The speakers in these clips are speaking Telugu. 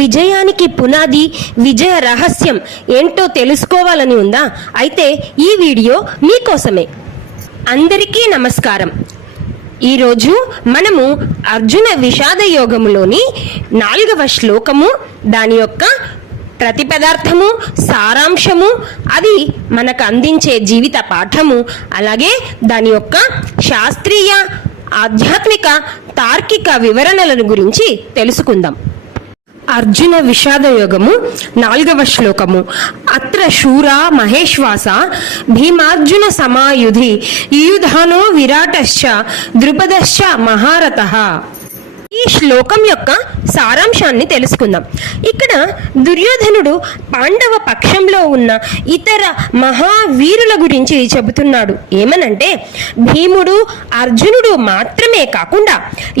విజయానికి పునాది, విజయ రహస్యం ఏంటో తెలుసుకోవాలని ఉందా? అయితే ఈ వీడియో మీకోసమే. అందరికీ నమస్కారం. ఈరోజు మనము అర్జున విషాద యోగములోని 4వ శ్లోకము, దాని యొక్క ప్రతిపదార్థము, సారాంశము, అది మనకు అందించే జీవిత పాఠము, అలాగే దాని యొక్క శాస్త్రీయ, ఆధ్యాత్మిక, తార్కిక వివరణలను గురించి తెలుసుకుందాం. అర్జున విషాద యోగము 4వ శ్లోకము. అత్ర శూరా మహేశ్వాస భీమార్జున సమాయుధి యుయుధానో విరాటశ్చ ద్రుపదశ్చ మహారథః. ఈ శ్లోకం యొక్క సారాంశాన్ని తెలుసుకుందాం. ఇక్కడ దుర్యోధనుడు పాండవ పక్షంలో ఉన్న ఇతర మహావీరుల గురించి చెబుతున్నాడు. ఏమనంటే, భీముడు, అర్జునుడు మాత్రమే కాకుండా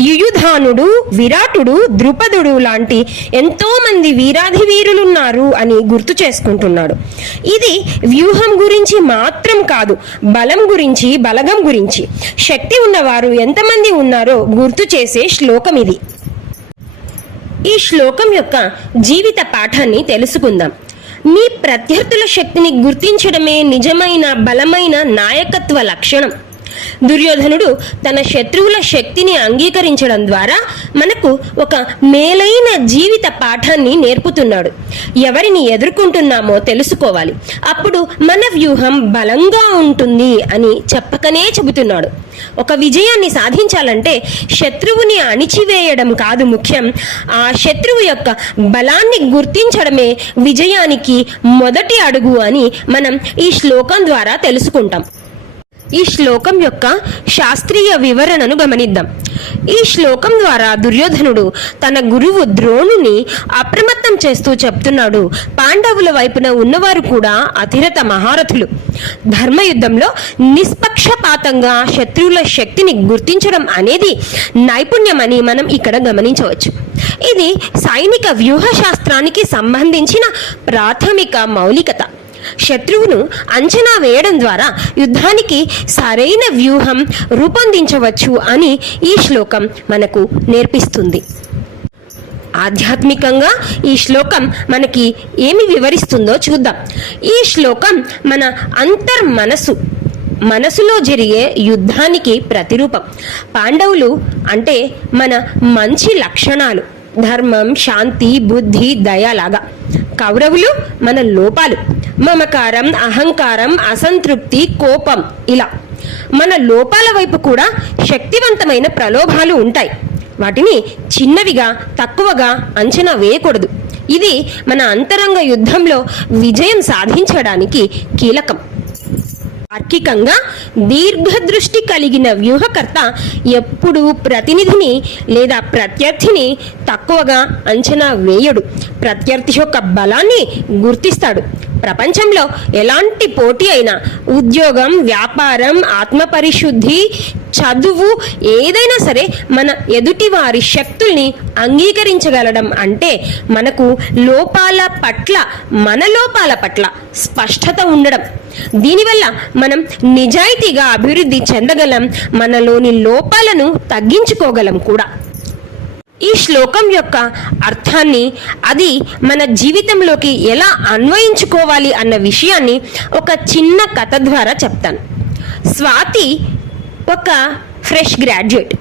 యుయుధానుడు, విరాటుడు, ద్రుపదుడు లాంటి ఎంతో మంది వీరాధి వీరులున్నారు అని గుర్తు చేసుకుంటున్నాడు. ఇది వ్యూహం గురించి మాత్రం కాదు, బలం గురించి, బలగం గురించి, శక్తి ఉన్నవారు ఎంతమంది ఉన్నారో గుర్తు చేసే శ్లోకం ఇది. ఈ శ్లోకం యొక్క జీవిత పాఠాన్ని తెలుసుకుందాం. మీ ప్రత్యర్థుల శక్తిని గుర్తించడమే నిజమైన బలమైన నాయకత్వ లక్షణం. దుర్యోధనుడు తన శత్రువుల శక్తిని అంగీకరించడం ద్వారా మనకు ఒక మేలైన జీవిత పాఠాన్ని నేర్పుతున్నాడు. ఎవరిని ఎదుర్కొంటున్నామో తెలుసుకోవాలి, అప్పుడు మన వ్యూహం బలంగా ఉంటుంది అని చెప్పకనే చెబుతున్నాడు. ఒక విజయాన్ని సాధించాలంటే శత్రువుని అణిచివేయడం కాదు ముఖ్యం, ఆ శత్రువు యొక్క బలాన్ని గుర్తించడమే విజయానికి మొదటి అడుగు అని మనం ఈ శ్లోకం ద్వారా తెలుసుకుంటాం. ఈ శ్లోకం యొక్క శాస్త్రీయ వివరణను గమనిద్దాం. ఈ శ్లోకం ద్వారా దుర్యోధనుడు తన గురువు ద్రోణుని అప్రమత్తం చేస్తూ చెప్తున్నాడు, పాండవుల వైపున ఉన్నవారు కూడా అతిరథ మహారథులు. ధర్మయుద్ధంలో నిష్పక్షపాతంగా శత్రువుల శక్తిని గుర్తించడం అనేది నైపుణ్యమని మనం ఇక్కడ గమనించవచ్చు. ఇది సైనిక వ్యూహ శాస్త్రానికి సంబంధించిన ప్రాథమిక మౌలికత. శత్రువును అంచనా వేయడం ద్వారా యుద్ధానికి సరైన వ్యూహం రూపొందించవచ్చు అని ఈ శ్లోకం మనకు నేర్పిస్తుంది. ఆధ్యాత్మికంగా ఈ శ్లోకం మనకి ఏమి వివరిస్తుందో చూద్దాం. ఈ శ్లోకం మన మనసులో జరిగే యుద్ధానికి ప్రతిరూపం. పాండవులు అంటే మన మంచి లక్షణాలు, ధర్మం, శాంతి, బుద్ధి, దయలాగా. కౌరవులు మన లోపాలు, మమకారం, అహంకారం, అసంతృప్తి, కోపం. ఇలా మన లోపాల వైపు కూడా శక్తివంతమైన ప్రలోభాలు ఉంటాయి. వాటిని చిన్నవిగా, తక్కువగా అంచనా వేయకూడదు. ఇది మన అంతరంగ యుద్ధంలో విజయం సాధించడానికి కీలకం. తార్కికంగా దీర్ఘదృష్టి కలిగిన వ్యూహకర్త ఎప్పుడూ ప్రతినిధిని లేదా ప్రత్యర్థిని తక్కువగా అంచనా వేయడు. ప్రత్యర్థి యొక్క బలాన్ని గుర్తిస్తాడు. ప్రపంచంలో ఎలాంటి పోటీ అయినా, ఉద్యోగం, వ్యాపారం, ఆత్మపరిశుద్ధి, చదువు, ఏదైనా సరే మన ఎదుటి వారి శక్తుల్ని అంగీకరించగలడం అంటే మనకు మన లోపాల పట్ల స్పష్టత ఉండడం. దీనివల్ల మనం నిజాయితీగా అభివృద్ధి చెందగలం, మనలోని లోపాలను తగ్గించుకోగలం కూడా. ఈ శ్లోకం యొక్క అర్థాన్ని, అది మన జీవితంలోకి ఎలా అన్వయించుకోవాలి అన్న విషయాన్ని ఒక చిన్న కథ ద్వారా చెప్తాను. స్వాతి ఒక ఫ్రెష్ గ్రాడ్యుయేట్.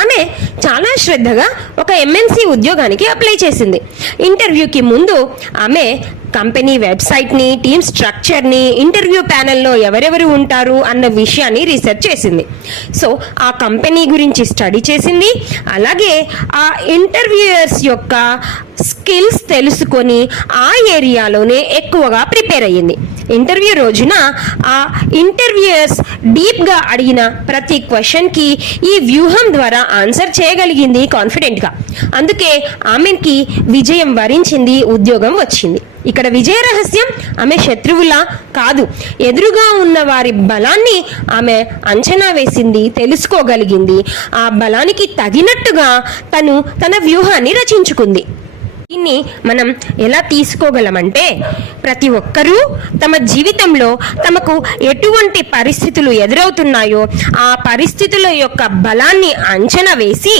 ఆమె చాలా శ్రద్ధగా ఒక ఎంఎన్సి ఉద్యోగానికి అప్లై చేసింది. ఇంటర్వ్యూకి ముందు ఆమె కంపెనీ వెబ్సైట్ని, టీమ్ స్ట్రక్చర్ని, ఇంటర్వ్యూ ప్యానెల్లో ఎవరెవరు ఉంటారు అన్న విషయాన్ని రీసెర్చ్ చేసింది. సో ఆ కంపెనీ గురించి స్టడీ చేసింది. అలాగే ఆ ఇంటర్వ్యూయర్స్ యొక్క స్కిల్స్ తెలుసుకొని ఆ ఏరియాలోనే ఎక్కువగా ప్రిపేర్ అయ్యింది. ఇంటర్వ్యూ రోజున ఆ ఇంటర్వ్యూయర్స్ డీప్గా అడిగిన ప్రతి క్వశ్చన్కి ఈ వ్యూహం ద్వారా ఆన్సర్ చేయగలిగింది కాన్ఫిడెంట్గా. అందుకే ఆమెకి విజయం వరించింది, ఉద్యోగం వచ్చింది. ఇక్కడ విజయ రహస్యం ఆమె శత్రువులా కాదు, ఎదురుగా ఉన్న వారి బలాన్ని ఆమె అంచనా వేసింది, తెలుసుకోగలిగింది. ఆ బలానికి తగినట్టుగా తన వ్యూహాన్ని రచించుకుంది. దీన్ని మనం ఎలా తీసుకోగలమంటే, ప్రతి ఒక్కరూ తమ జీవితంలో తమకు ఎటువంటి పరిస్థితులు ఎదురవుతున్నాయో ఆ పరిస్థితుల యొక్క బలాన్ని అంచనా వేసి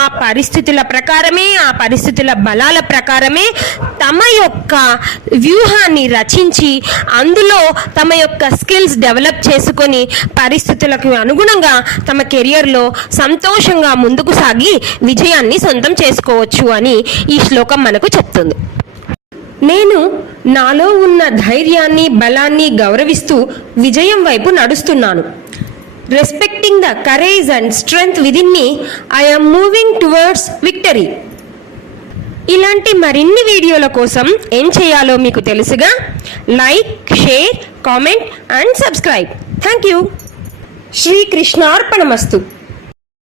ఆ పరిస్థితుల ప్రకారమే, ఆ పరిస్థితుల బలాల ప్రకారమే తమ యొక్క వ్యూహాన్ని రచించి అందులో తమ యొక్క స్కిల్స్ డెవలప్ చేసుకొని పరిస్థితులకు అనుగుణంగా తమ కెరియర్లో సంతోషంగా ముందుకు సాగి విజయాన్ని సొంతం చేసుకోవచ్చు అని ఈ శ్లోకం మనకు చెప్తుంది. నేను నాలో ఉన్న ధైర్యాన్ని, బలాన్ని గౌరవిస్తూ విజయం వైపు నడుస్తున్నాను. Respecting the courage and strength within me, I am moving towards victory. ఇలాంటి మరిన్ని వీడియోల కోసం ఏం చేయాలో మీకు తెలుసుగా. Like, share, comment and subscribe. Thank you. శ్రీకృష్ణార్పణమస్తు.